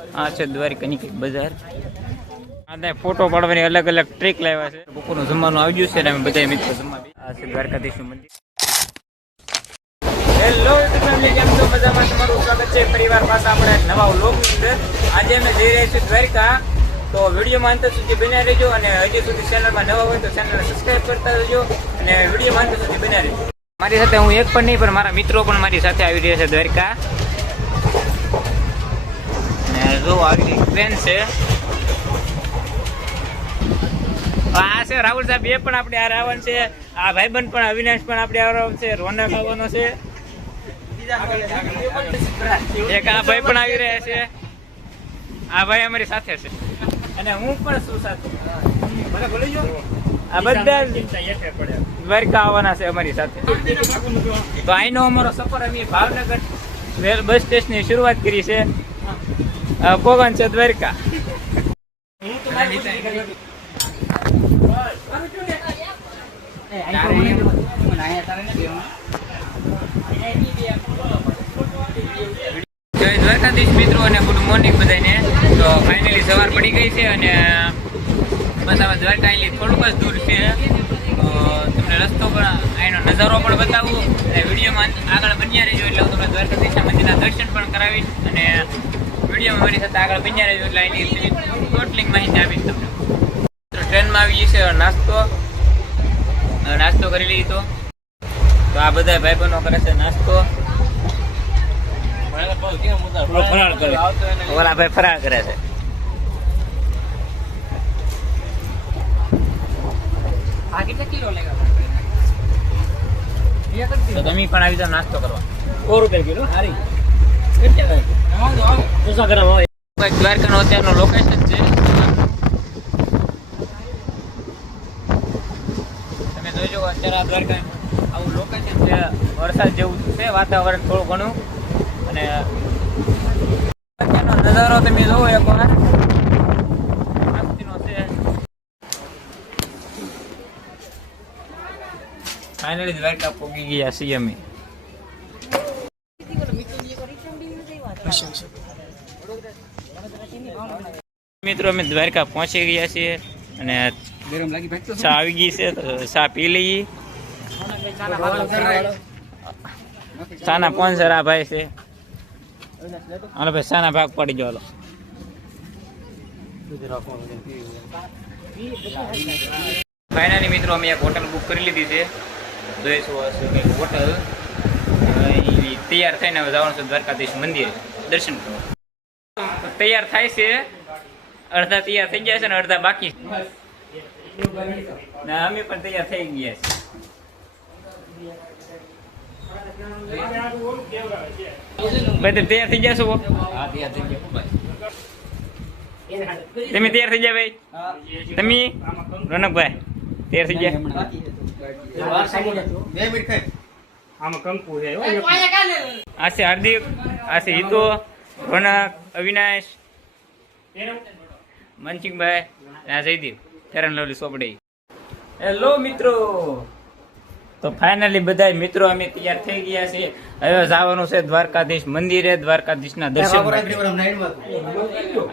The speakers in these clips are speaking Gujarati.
આ છે દ્વારકાની બજાર. આ ફોટો પાડવાની અલગ અલગ ટ્રીક લાવ્યા છે. બપોરનું જમવાનું આવી ગયું છે ને અમે બધા મિત્રો જમવા. આ છે દ્વારકાધીશનું મંદિર. હેલો ફેમિલી, કેમ છો? મજામાં? તમારું સ્વાગત છે પરિવાર પાસે આપણે નવા વ્લોગની અંદર. આજે અમે જઈ રહ્યા છીએ દ્વારકા. તો વિડીયોમાં અંત સુધી બન્યા રહેજો અને હજી સુધી ચેનલમાં નવા હોય તો ચેનલને સબસ્ક્રાઈબ કરતા રહેજો અને વિડીયોમાં અંત સુધી બન્યા રહેજો. મારી સાથે હું એક પણ નહીં પણ મારા મિત્રો પણ મારી સાથે આવી રહ્યા છે દ્વારકા. અને જો આવી ટ્રેન છે. આ છે રાહુલ સાહેબ, એ પણ આપણે આ આવવાનું છે. આ ભાઈબંધ પણ અવિનાશ પણ આપણે આવવાનું છે. રોનક આવવાનો છે. એક આ ભાઈ પણ આવી રહ્યા છે. આ ભાઈ અમારી સાથે છે અને હું પણ છું સાથે. આ બધા દ્વારકા આવવાના છે અમારી સાથે. તો અહીંનો અમારો સફર અમે ભાવનગર બસ સ્ટેશનની શરૂઆત કરી છે. કોગન છે દ્વારકા. જય દ્વારકાધીશ મિત્રો અને ગુડ મોર્નિંગ બધાને. તો ફાઇનલી સવાર પડી ગઈ છે અને બસ હવે દ્વારકા અહીં થોડુંક જ દૂર છે. તો તમને રસ્તો પણ અહીંનો નજારો પણ બતાવું અને વિડીયોમાં આગળ બન્યા રહેજો એટલે હું તમને દ્વારકાધીશના મંદિરના દર્શન પણ કરાવીશ અને વિડીયોમાં મારી સાથે આગળ બન્યા રહેજો એટલે અહીંની ટોટલિંગ માહિતી આપીશ તમને. ટ્રેનમાં આવી છે નાસ્તો કરી લીધો. તો આ બધા ભાઈબંધો કરે છે નાસ્તો. ઓલા ભાઈ ફરાળ કરે છે. તો તમે પણ આવી જાવ નાસ્તો કરવા. 100 રૂપિયા કિલો. દ્વારકાનું અત્યારનું લોકેશન છે. તમે જોઈજો અત્યારે આ દ્વારકા આવું લોકેશન છે. વરસાદ જેવું છે વાતાવરણ થોડું ઘણું અને અત્યારનો નજારો તમે જોવો એકવાર મસ્તીનો છે. ફાઇનલી દ્વારકા પહોંચી ગયા છીએ અમે. મિત્રો અમે દ્વારકા પહોંચી ગયા છીએ અને ચા આવી ગઈ છે તો ચા પી લઈએ. ચાના સ્પોન્સર આ ભાઈ છે. હાલો ભાઈ ચાના ભાગ પડી ગયો. ફાઇનલી મિત્રો અમે એક હોટલ બુક કરી લીધી છે. હોટલ તૈયાર થઈને જવાનું છે દ્વારકાધીશ મંદિરે દર્શન કરવા. તૈયાર થાય છે, અડધા તૈયાર થઈ ગયા છે ને અડધા બાકી છે. અમે પણ તૈયાર થઈ ગયા છે. ભાઈ તૈયાર થઈ ગયા છો? તમે તૈયાર થઈ ગયા ભાઈ? તમે રોનકભાઈ તૈયાર થઈ ગયા? આ છે હાર્દિક, આ છે હિતો, રોનક, અવિનાશ, મનસિંહભાઈ, આ જયદીપ, ફેરન લવલી સોપડી. હેલો મિત્રો, તો ફાઇનલી બધા મિત્રો અમે તૈયાર થઈ ગયા છીએ. હવે જવાનું છે દ્વારકાધીશ મંદિરે, દ્વારકાધીશના દર્શન.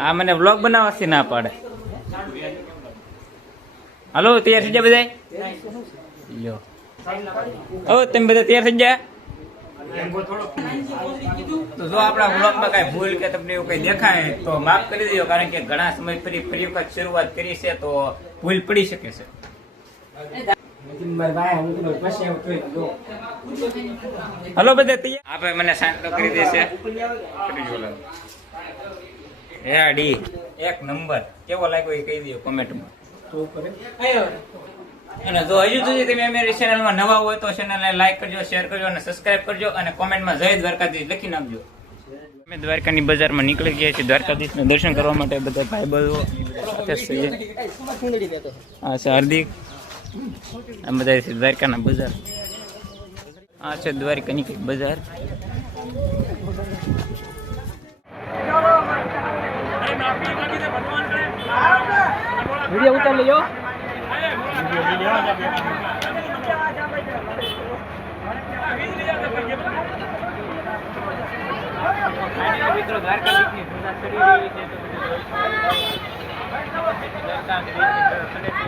આ મને વ્લોગ બનાવવાથી ના પાડે. હાલો તૈયાર થઈ ગયા બધા? લ્યો તમે બધા તૈયાર થઈ ગયા? તો જો આપણા વ્લોગમાં કઈ ભૂલ કે તમને એવું કઈ દેખાય તો માફ કરી દેજો, કારણ કે ઘણા સમય ફરી વખત શરૂઆત કરી છે તો ભૂલ પડી શકે છે. હલો બધા તૈયાર? હા ભાઈ મને શાંત કરી દેશે. ડી એક નંબર કેવો લાગ્યો એ કહી દો કોમેન્ટમાં. અને જો હજુ સુધી તમે અમારી ચેનલમાં નવા હોય તો ચેનલને લાઈક કરજો, શેર કરજો અને સબસ્ક્રાઇબ કરજો અને કોમેન્ટમાં જય દ્વારકાધીશ લખી નાખજો. અમે દ્વારકાની બજારમાં નીકળી ગયા છીએ દ્વારકાધીશના દર્શન કરવા માટે. બધા ભાઈ બંધો સાથે છે. આ છે હાર્દિક, આ બધા છે દ્વારકાના બજાર. આ છે દ્વારકાની બજાર. વિડિયો ઉતાર લેજો. ફાઇનલી મિત્રો દ્વારકાધીશની ધજા ચડી રહી છે તો બધું જોઈ શકો છો. દ્વારકાધીશની ધજા ચડે છે.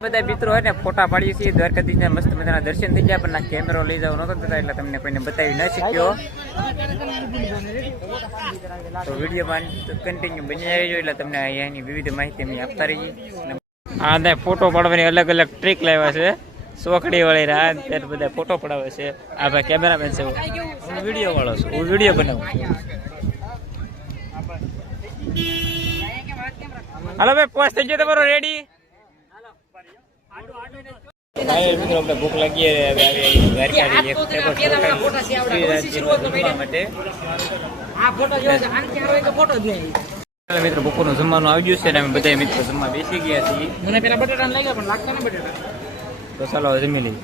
બધા મિત્રો હોય ને ફોટા પાડીએ છીએ દ્વારકાધીશના મસ્ત મજાના દર્શન થઈ ગયા પણ કેમેરો લઈ જવો નતો થતા એટલે તમને કોઈને બતાવી ન શક્યો. તો વિડીયોમાં કન્ટિન્યુ બની રહેજો એટલે તમને અહીંયાની વિવિધ માહિતી અમે આપતા રહીએ. આ બધા ફોટો પાડવાની અલગ અલગ ટ્રીક લાવ્યા છે. સોકડી વાળી રાત ત્યારે બધા ફોટો પડાવે છે. આ ભાઈ કેમેરામેન છે, હું વિડીયો વાળો છું, હું વિડીયો બનાવું. હાલો ભાઈ પોસ્ટ થઈ ગયો તમારો રેડી? મિત્રો આપણે ભૂખ લાગી મિત્રો બપોરનું જમવાનું આવ્યું છે ને અમે બધા મિત્રો જમવા બેસી ગયા છીએ. મને પેલા બટાટા લાગ્યા પણ લાગતા ને બટાટા, તો ચાલો જમી લઈએ.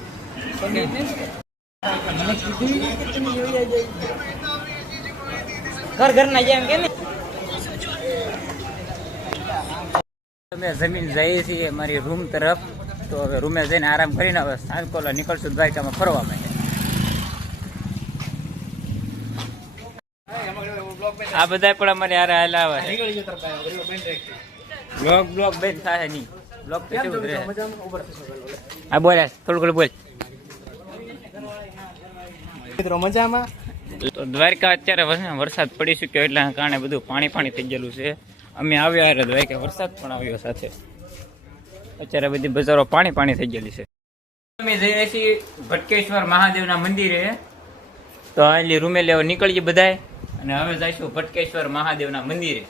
ઘર ના જેમ કે અમે જમીન જઈએ છીએ અમારી રૂમ તરફ. તો હવે રૂમે જઈને આરામ કરીને હવે સાંજકોલા નીકળશું દ્વારકામાં ફરવા માટે. આ બધા પણ અમારે હારે હાલા આવે. બ્લોગ બંધ થાય નહીં. બ્લોગ તો કેવું રહે? હા બોલ થોડું બોલ. મિત્રો મજામાં. તો દ્વારકા અત્યારે વરસાદ પડી ચૂક્યો એટલે કારણે બધું પાણી થઈ ગયેલું છે. અમે આવ્યા એટલે દ્વારકા વરસાદ પણ આવ્યો સાથે. અત્યારે બધી બજારો પાણી થઈ ગયેલી છે. અમે જઈએ છીએ ભટકેશ્વર મહાદેવના મંદિરે. તો અહીં રૂમે લેવા નીકળીએ બધાય અને હવે જઈશું ભટકેશ્વર મહાદેવના મંદિરે.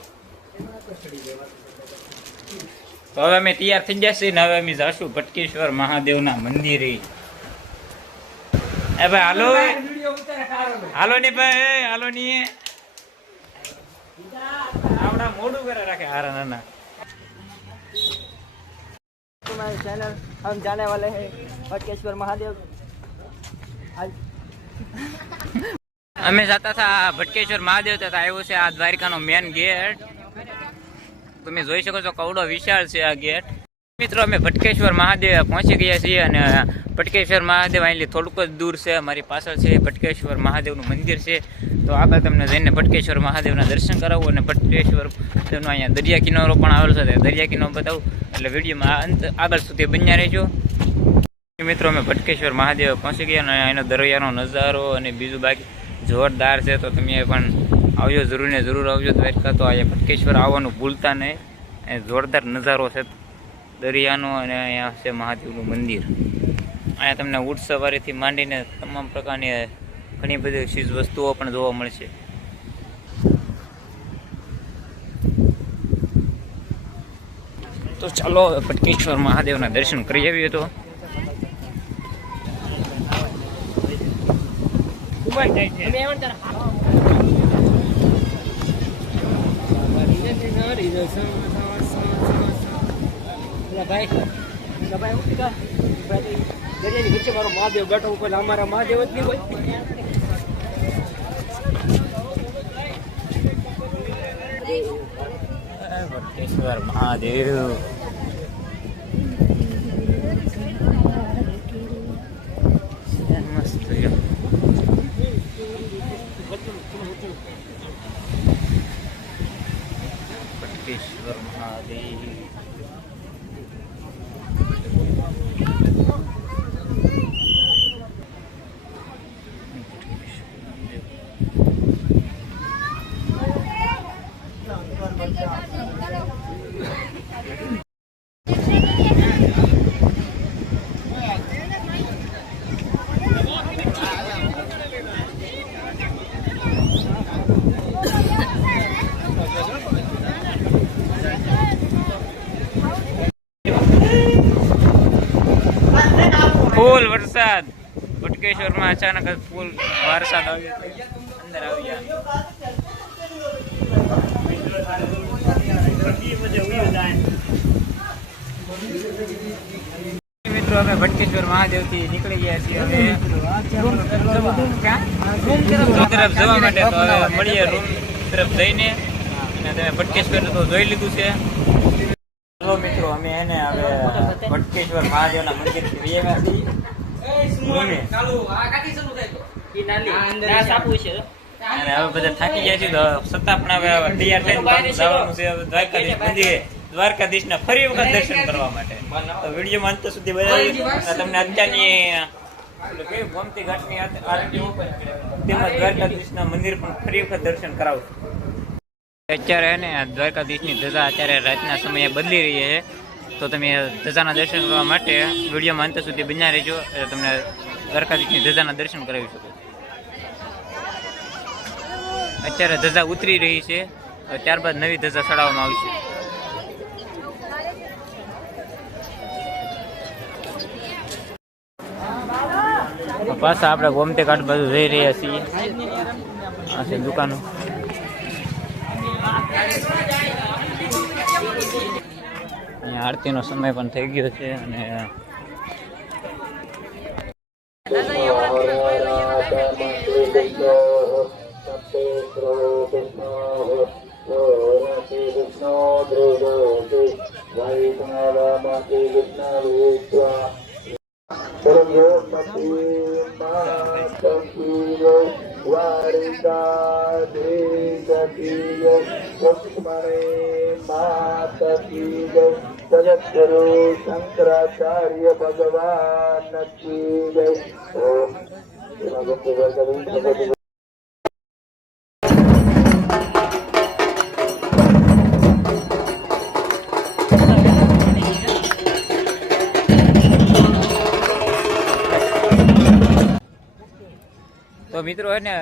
તો હવે અમે તૈયાર થઈ ગયા છીએ ને હવે અમે જઈશું ભટકેશ્વર મહાદેવના મંદિરે. એ ભાઈ હાલો હાલો ને ભાઈ હાલો ની આવડા મોડું કરે રાખે હારા નાના. हमारे चैनल हम जाने वाले हैं भटकेश्वर महादेव. અમે જતા હતા ભટકેશ્વર મહાદેવ તથા આવ્યો છે આ દ્વારકાનો મેન ગેટ. તમે જોઈ શકો છો કવડો વિશાળ છે આ ગેટ. મિત્રો અમે ભટકેશ્વર મહાદેવ પહોંચી ગયા છીએ અને ભટકેશ્વર મહાદેવ અહીંથી થોડુંક જ દૂર છે. અમારી પાછળ છે ભટકેશ્વર મહાદેવનું મંદિર છે. તો આગળ તમને જઈને ભટકેશ્વર મહાદેવના દર્શન કરાવું અને ભટકેશ્વર મહાદેવનો અહીંયા દરિયા કિનારો પણ આવેલો છે. દરિયા કિનારો બતાવું એટલે વિડીયોમાં આગળ સુધી બન્યા રહેજો. મિત્રો અમે ભટકેશ્વર મહાદેવ પહોંચી ગયા અને એનો દરિયાનો નજારો અને બીજું બાકી જોરદાર છે. તો તમે પણ આવજો, જરૂર ને જરૂર આવજો દ્વારકા. તો અહીંયા ભટકેશ્વર આવવાનું ભૂલતા નહીં. જોરદાર નજારો છે દરિયાનો અને અહીંયા છે મહાદેવનું મંદિર. અહીંયા તમને ઊંટ સવારીથી માંડીને તમામ પ્રકારની ઘણી બધી ચીજ વસ્તુઓ પણ જોવા મળશે. તો ચાલો ભટકેશ્વર મહાદેવના દર્શન કરી આવીએ. તો મહાદેવ બેઠો કોઈ અમારા મહાદેવ જ નહીં હોય. ભટકેશ્વર મહાદેવ મસ્ત ભટકેશ્વર મહાદેવ. ફૂલ વરસાદ ભટકેશ્વરમાં અચાનક જ ફૂલ વરસાદ આવ્યો અંદર આવી ગયા મિત્રો અમે ભટકેશ્વર મહાદેવ થી નીકળી ગયા છીએ હવે રૂમ તરફ જવા માટે તો હવે મળીએ રૂમ તરફ જઈને અને તમે ભટકેશ્વર તો જોઈ લીધું છે ચલો મિત્રો અમે એને હવે ભટકેશ્વર મહાદેવના મંદિર થી આવ્યા છીએ અને હવે બધા થાકી ગયા છે તો છતાં પણ હવે તૈયાર થઈને જવાનું છે દ્વારકાધીશ મંદિરે દ્વારકાધીશના ફરી વખત દર્શન કરવા માટે તો વિડીયોમાં અંત સુધી બતાવી તમને અત્યારની ગોમતી ઘાટની આરતી તેમજ દ્વારકાધીશના મંદિર પણ ફરી વખત દર્શન કરાવું અત્યારે ને દ્વારકાધીશની ધજા અત્યારે રાતના સમયે બદલી રહી છે તો તમે ધજાના દર્શન કરવા માટે વિડીયોમાં અંત સુધી બન્યા રહેજો તમને દ્વારકાધીશની ધજાના દર્શન કરાવી શકો અત્યારે ધજા ઉતરી રહી છે ત્યારબાદ નવી ધજા ચડાવવામાં આવશે પાછા આપણે ગોમતી ઘાટ બાજુ જઈ રહ્યા છીએ આ છે દુકાનો અહીંયા આરતીનો સમય પણ થઈ ગયો છે અને જગતગુરુ શંકરાચાર્ય ભગવાન કી જય. તો મિત્રો હે ને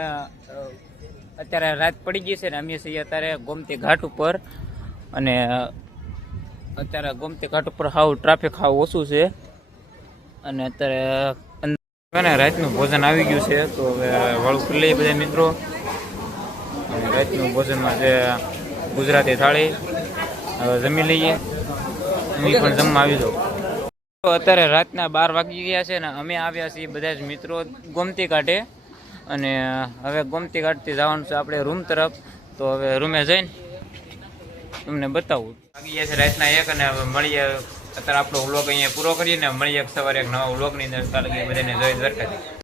અત્યારે રાત પડી ગઈ છે ને અમે છીએ અત્યારે ગોમતી ઘાટ ઉપર અને અત્યારે ગોમતી ઘાટ ઉપર હાવ ટ્રાફિક હાવ ઓછું છે અને અત્યારે રાતનું ભોજન આવી ગયું છે તો હવે વાળું કરી લઈએ બધા મિત્રો અને રાતનું ભોજનમાં જે ગુજરાતી થાળી હવે જમી લઈએ અમે પણ જમવા આવી જાઉં અત્યારે રાતના 12 વાગી ગયા છે ને અમે આવ્યા છીએ બધા જ મિત્રો ગોમતી ઘાટે અને હવે ગોમતી ઘાટથી જવાનું છે આપણે રૂમ તરફ તો હવે રૂમે જઈને તમને બતાવું વાગી ગયા છે રાતના 1 અને હવે મળીએ અત્યારે આપણો વ્લોગ અહીંયા પૂરો કરીએ ને મળીએ સવારે એક નવા વ્લોગની અંદર ચાલે બધાને જય દ્વારકાધીશ.